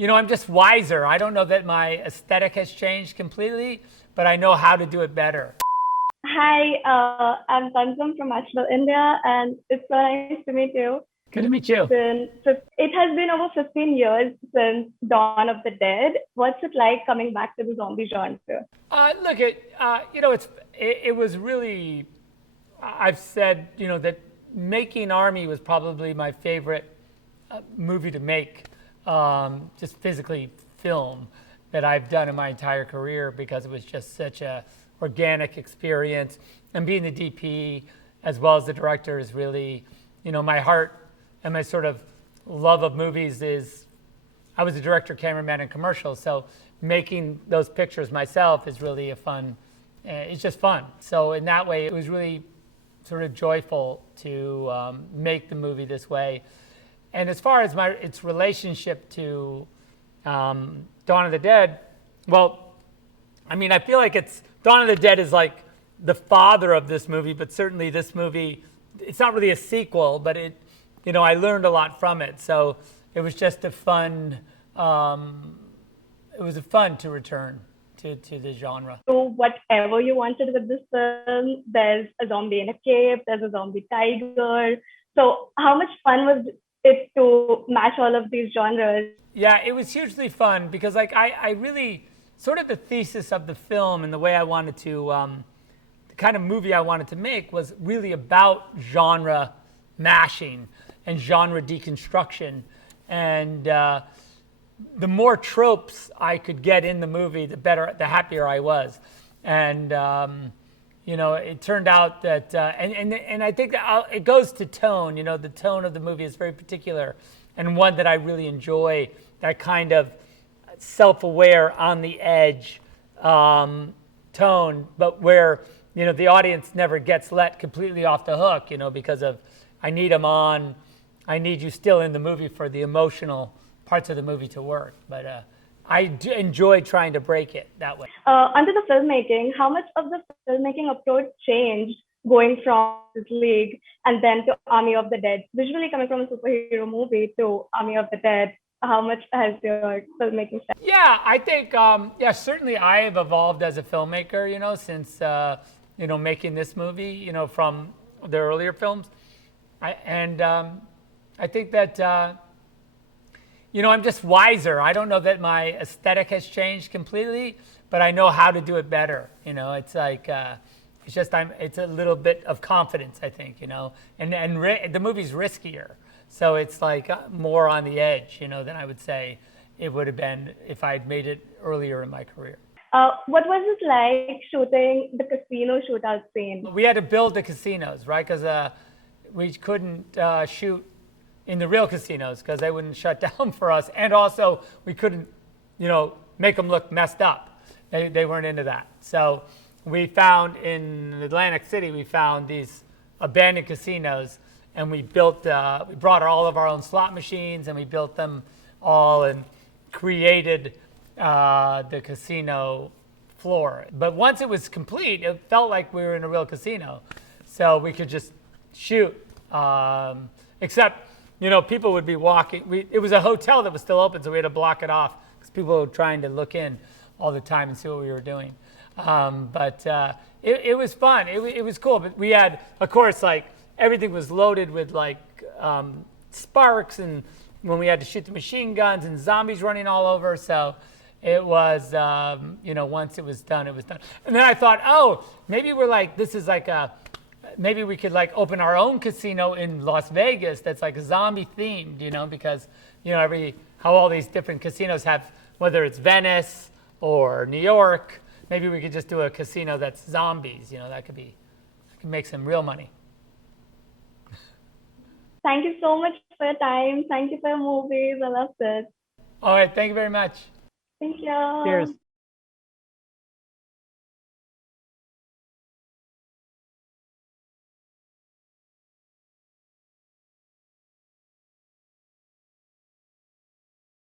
I'm just wiser. I don't know that my aesthetic has changed completely, but I know how to do it better. Hi, I'm Tanzam from Mashable, India, and it's so nice to meet you. Good to meet you. It has been over 15 years since Dawn of the Dead. What's it like coming back to the zombie genre? Look, it was really. I've said that making Army was probably my favorite movie to make, just physically film that I've done in my entire career because it was just such a organic experience, and being the DP as well as the director is really, my heart and my sort of love of movies is. I was a director, cameraman, and commercials, so making those pictures myself is really a fun. It's just fun. So in that way, it was really sort of joyful to make the movie this way. And as far as its relationship to Dawn of the Dead, well, I mean, I feel like Dawn of the Dead is like the father of this movie, but certainly this movie, it's not really a sequel, but I learned a lot from it. So it was just a fun, it was fun to return to the genre. So whatever you wanted with this film, there's a zombie in a cave, there's a zombie tiger. So how much fun was it to match all of these genres? Yeah, it was hugely fun because I really, sort of the thesis of the film and the way I wanted to, the kind of movie I wanted to make was really about genre mashing and genre deconstruction. And the more tropes I could get in the movie, the happier I was. And it turned out that, and I think that it goes to tone. The tone of the movie is very particular, and one that I really enjoy. That kind of self-aware, on the edge tone, but where the audience never gets let completely off the hook. Because of I need you still in the movie for the emotional parts of the movie to work. But I do enjoy trying to break it that way. Under the filmmaking, how much of the filmmaking approach changed going from this League and then to Army of the Dead? Visually coming from a superhero movie to Army of the Dead, how much has your filmmaking changed? Yeah, I think, certainly I have evolved as a filmmaker, since, making this movie, from the earlier films. I think that, I'm just wiser. I don't know that my aesthetic has changed completely, but I know how to do it better. It's like, it's a little bit of confidence, I think, and the movie's riskier. So it's like more on the edge, than I would say it would have been if I'd made it earlier in my career. What was it like shooting the casino shootout scene? We had to build the casinos, right? Because we couldn't shoot in the real casinos because they wouldn't shut down for us. And also we couldn't, make them look messed up. They weren't into that. So we found in Atlantic City, these abandoned casinos, and we brought all of our own slot machines, and we built them all and created the casino floor. But once it was complete, it felt like we were in a real casino. So we could just shoot, except, people would be walking. It was a hotel that was still open, so we had to block it off because people were trying to look in all the time and see what we were doing. But it was fun. It was cool. But we had, of course, everything was loaded with sparks, and when we had to shoot the machine guns and zombies running all over. So it was, once it was done, it was done. And then I thought, maybe maybe we could open our own casino in Las Vegas that's zombie themed, because, how all these different casinos have, whether it's Venice or New York, maybe we could just do a casino that's zombies, that could make some real money. Thank you so much for your time. Thank you for your movies. I loved it. All right. Thank you very much. Thank you. Cheers.